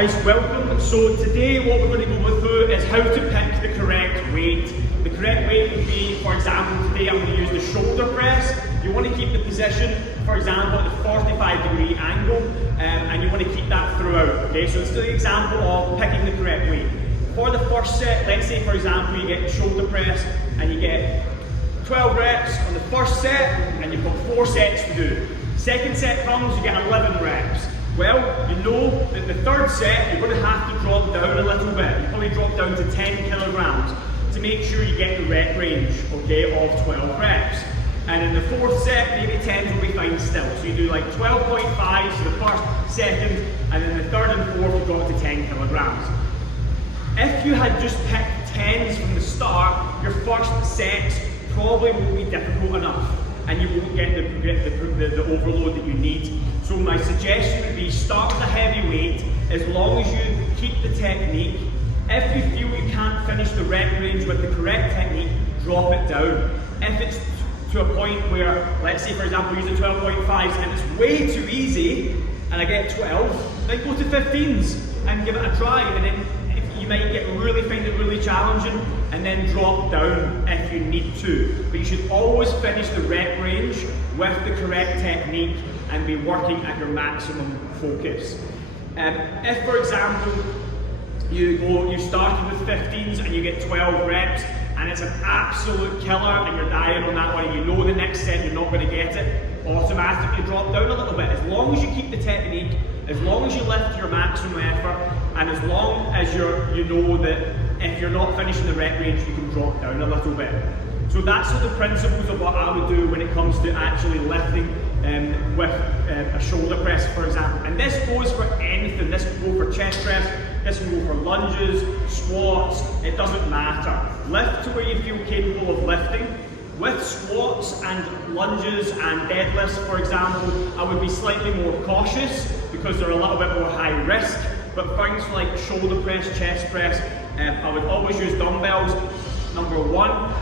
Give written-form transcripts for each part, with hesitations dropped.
guys, welcome. So today what we're going to go through is how to pick the correct weight. The correct weight would be, for example, today I'm going to use the shoulder press. You want to keep the position, for example, at the 45-degree angle, and you want to keep that throughout. Okay, so it's the example of picking the correct weight. For the first set, let's say for example you get the shoulder press and you get 12 reps on the first set and you've got 4 sets to do. Second set comes, you get 11 reps. Well, you know that the third set you're going to have to drop down a little bit. You probably drop down to 10 kilograms to make sure you get the rep range, okay, of 12 reps. And in the fourth set, maybe 10 will be fine still. So you do like 12.5 for the first, second, and then the third and fourth you drop to 10 kilograms. If you had just picked 10s from the start, your first sets probably won't be difficult enough and you won't get the overload that you need. So my suggestion would be start with a heavy weight as long as you keep the technique. If you feel you can't finish the rep range with the correct technique, drop it down. If it's to a point where, let's say for example, use the 12.5s and it's way too easy and I get 12, then go to 15s and give it a try, and then you might find it really challenging and then drop down if you need to. But you should always finish the rep range with the correct technique and be working at your maximum focus. If for example you started with 15s and you get 12 reps and it's an absolute killer and you're dying on that one and you know the next set you're not going to get it, automatically drop down a little bit. As long as you keep the technique, as long as you lift your maximum effort, and as long as you know that if you're not finishing the rep range you can drop down a little bit. So that's sort of the principles of what I would do when it comes to actually lifting with a shoulder press, for example. And this goes for anything. This can go for chest press, this can go for lunges, squats, it doesn't matter. Lift to where you feel capable of lifting. With squats and lunges and deadlifts, for example, I would be slightly more cautious because they're a little bit more high risk. But things like shoulder press, chest press, I would always use dumbbells. Number one,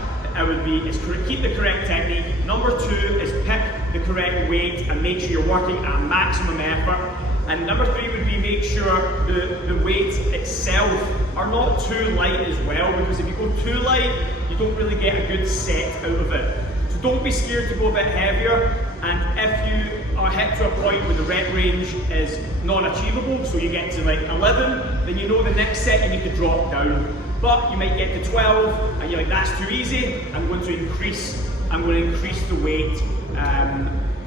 keep the correct technique. Number 2 is pick the correct weight and make sure you're working at maximum effort. And number 3 would be make sure the weights itself are not too light as well, because if you go too light, you don't really get a good set out of it. So don't be scared to go a bit heavier, and if you are hit to a point where the rep range is not achievable, so you get to like 11, then you know the next set you need to drop down. But you might get to 12 and you're like, that's too easy, I'm going to increase the weight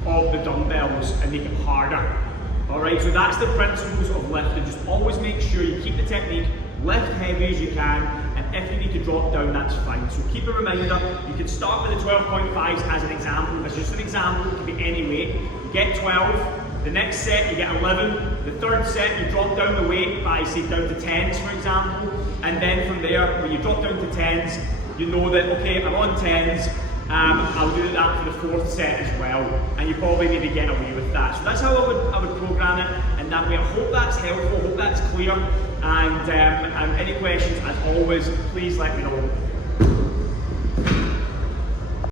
of the dumbbells and make it harder. Alright, so that's the principles of lifting. Just always make sure you keep the technique, lift heavy as you can, and if you need to drop down, that's fine. So keep a reminder, you can start with the 12.5s as an example. As just an example, it could be any weight. You get 12, the next set you get 11, the third set you drop down the weight by say down to 10s for example, and then from there, when you drop down to 10s, you know that, okay, I'm on 10s, I'll do that for the fourth set as well, and you probably maybe get away with that. So that's how I would program it, and that way I hope that's helpful, I hope that's clear, and any questions, as always, please let me know.